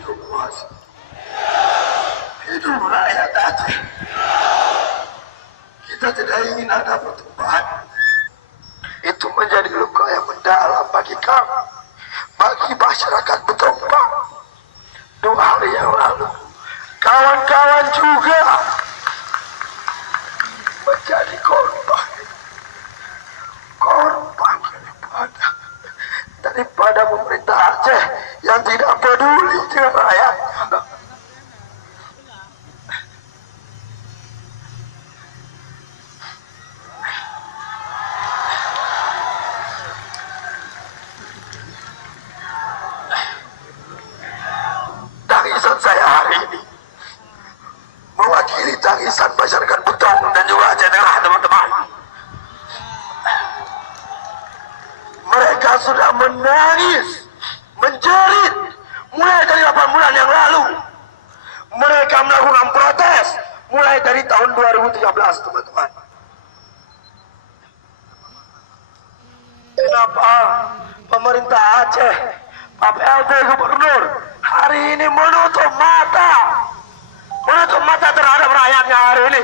demokrasi. Hidup rakyat Aceh. Kita tidak ingin ada pertumpahan. Itu menjadi luka yang mendalam bagi kami, bagi masyarakat Betompang. 2 hari yang lalu, kawan-kawan juga menjadi korban daripada pemerintah Aceh yang tidak peduli dengan rakyatnya. Tangisan saya hari ini mewakili tangisan masyarakat Betong dan juga Aceh Tengah, teman-teman. Mereka sudah menangis, menjerit mulai dari 8 bulan yang lalu. Mereka melakukan protes mulai dari tahun 2013, teman-teman. Kenapa pemerintah Aceh, Pak PLT Gubernur hari ini menutup mata terhadap rakyatnya hari ini?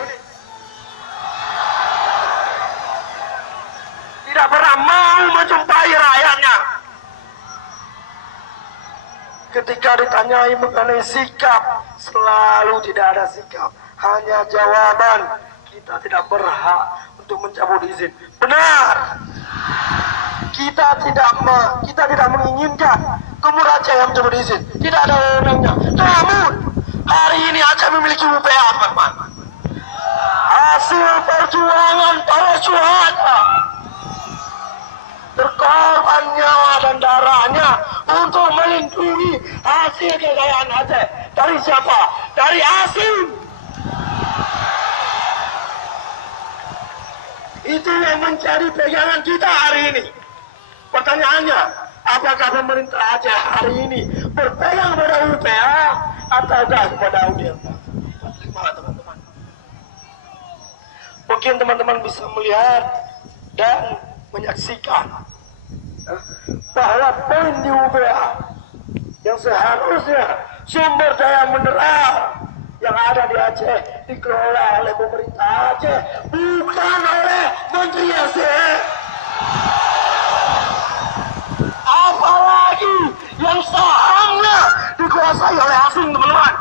Tidak pernah mau menjumpai rakyatnya. Ketika ditanyai mengenai sikap, selalu tidak ada sikap, hanya jawaban, kita tidak berhak untuk mencabut izin. Benar, kita tidak menginginkan Gubernur Aceh yang mencabut izin, tidak ada wewenangnya. Namun hari ini Aceh memiliki UPA, teman-teman. Hasil perjuangan para syuhada, berkorban nyawa dan darahnya untuk melindungi hasil kekayaan Aceh. Dari siapa? Dari asing. Itu yang menjadi pegangan kita hari ini. Pertanyaannya, apakah pemerintah Aceh hari ini berpegang pada UPA ataukah kepada UNIA? Teman-teman, mungkin teman-teman bisa melihat dan menyaksikan bahwa poin di UPA yang seharusnya sumber daya mineral yang ada di Aceh dikelola oleh pemerintah Aceh, bukan oleh Menteri SDM. Apalagi yang sahamnya dikuasai oleh asing, teman-teman.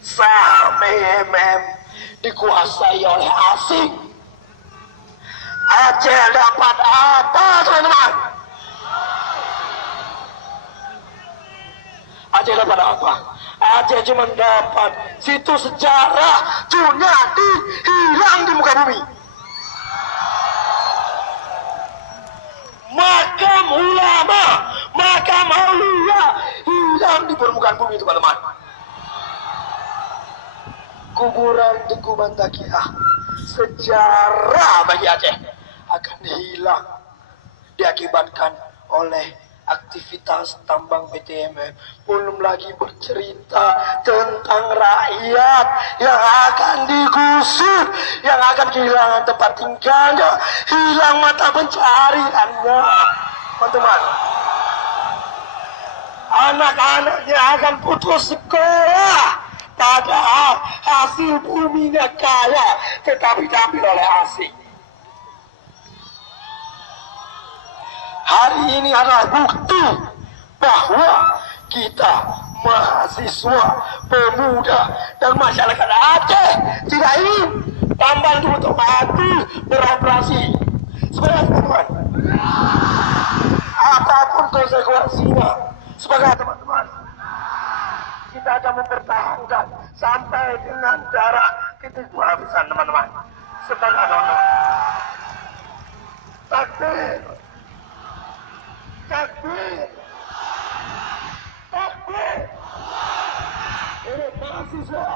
Saham BMM dikuasai oleh asing. Aceh dapat apa, teman-teman? Aceh dapat apa? Aceh cuma dapat situs sejarah Cuniati hilang di muka bumi. Makam ulama, makam aulia hilang di permukaan bumi, teman-teman. Kuburan Tugu Bantakiah, sejarah bagi Aceh, akan hilang diakibatkan oleh aktivitas tambang PTMM. Belum lagi bercerita tentang rakyat yang akan digusur, yang akan kehilangan tempat tinggalnya, hilang mata pencahariannya, teman-teman. Anak-anaknya akan putus sekolah, padahal hasil buminya kaya, tetapi diambil oleh asing. Hari ini adalah bukti bahwa kita mahasiswa, pemuda, dan masyarakat Aceh tidak ingin tambang untuk mati beroperasi. Sebenarnya, teman-teman, apapun konsekuensinya, sebagai teman-teman, kita akan mempertahankan sampai dengan darah titik penghabisan, teman-teman. Sebagai teman-teman, takbir, takbir, takbir. Ini mahasiswa,